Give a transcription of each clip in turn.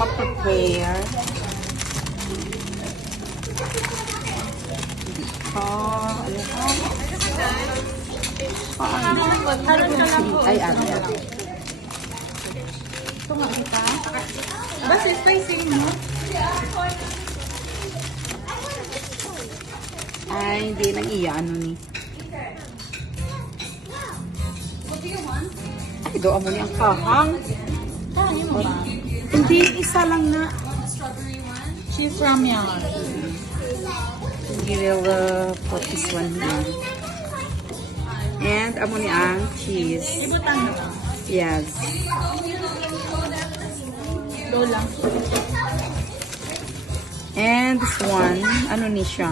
ma-prepare. Ay, ate. Ito nga kita. Basta spicy mo. Ay, hindi nang iya. Ano ni? Ay, doon mo ni ang kahang. Kaya mo ba? Hindi, isa lang na. Cheese ramyun. We will put this one here. And amo ni ang cheese. Ibutan na ba? Yes. Lola. And this one, ano ni siya?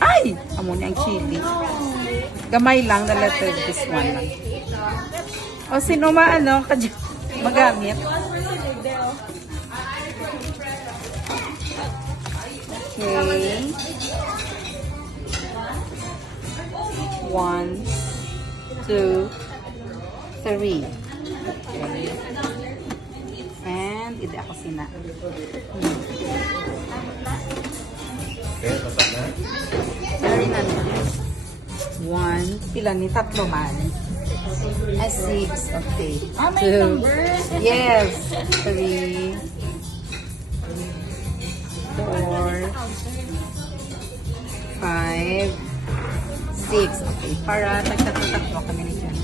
Ay! Amo ni ang chili. Gamay lang na letter this one lang. O sino maano magamit? Okay. 1, 2, 3. Okay. And ide ako sina. Sorry na na. 1, pila ni tatlo man. 6, okay. Ah, may 2, number. yes. 3, 4, 5, 6. Okay, para tagtatlo kami na dyan.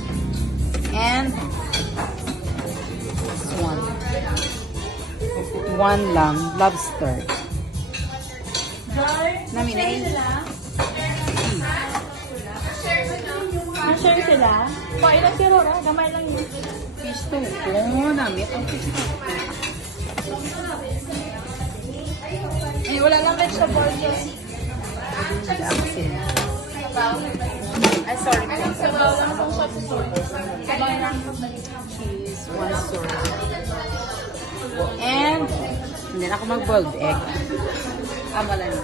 And this one. One lang, lobster. Namin na Na-share sila? Pailan pero na, gamay lang yun. fish to. Oo, namin ang fish to. Eh, wala lang vegetables yun. Ay, sorry. Sabaw lang itong sauce. Sabaw lang. Cheese, 1 sword. And, hindi na ako mag-boiled egg. Amala na.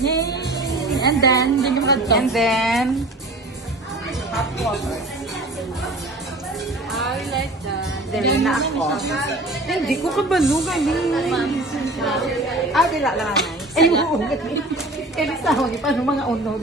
Yay! And then, hindi nyo magto. And then, Hot water. I like that. dali na ako. Hindi ko kabalo galing. Dila lang anay. Ay, oo. Kaya sa ako, paano mga unod?